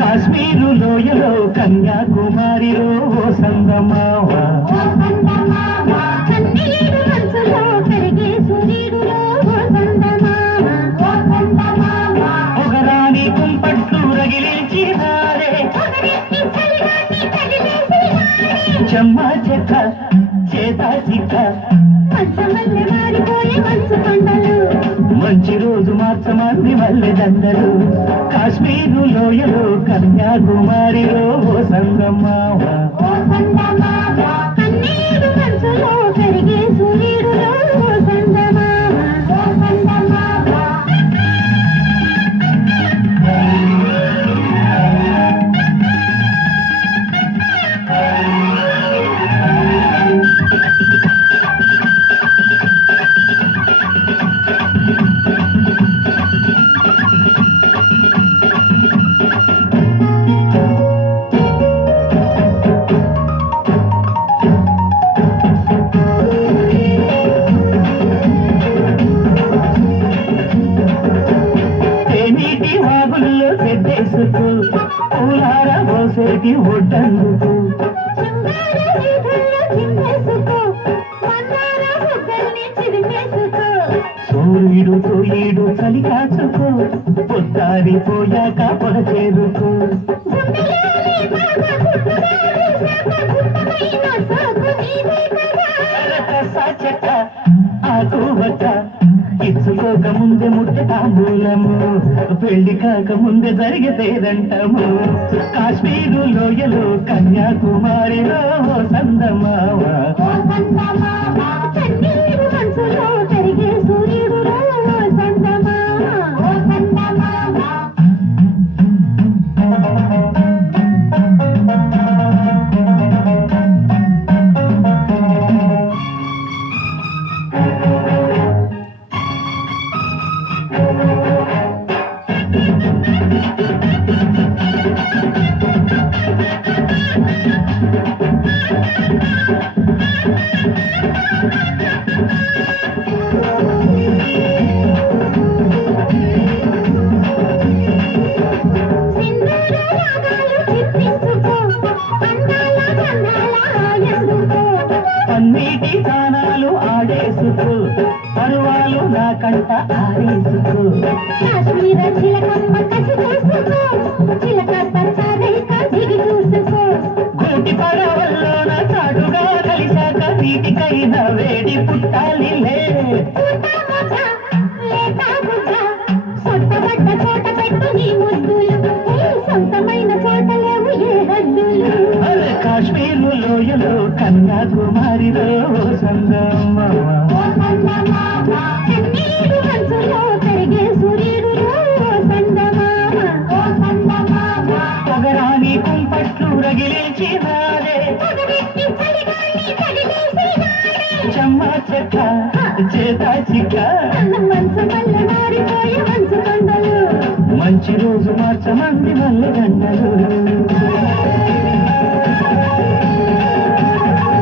కాశ్మీరు లోయలో కన్యాకుమారిలో ఓ సంగమావ? చెమ్మ చెక్క చేత మంచు రోజు మార్చమంది మల్లె దండలు కాశ్మీరు లోయలో కన్యాకుమారిలో ఓ సంగమావ పోసేటి ఒడ్డందుకు. సూర్యుడు తొయ్యుడు చలి కాచుకో పొద్దారి పోయాక పొల చేరుకో ఆకు బట్ట ఇచ్చుకోక ముందే ముట్టె తాంబూలము పెళ్ళి కాక ముందే జరిగేదేదంటము. కాశ్మీరు లోయలో కన్యాకుమారిలో సందమావా. పన్నీటి తానాలు ఆడేసుకో పరువాలు నా కంట ఆరేసుకో. కాశ్మీర చిలకమ్మ కసి చూసుకో, చిలక పచ్చరేఖ దిగి చూసుకో. గోటి పరవల్లోన చాటుగా కలిశాక వీటికైనా వేడి పుట్టాలిలే. పూట కుమారిలో సందమ్మ పొగరాని కుంపట్లు రగిలించి చెమ్మ చెక్క చేత చిక్క. మంచి రోజు మార్చమంది మల్లె గంటలు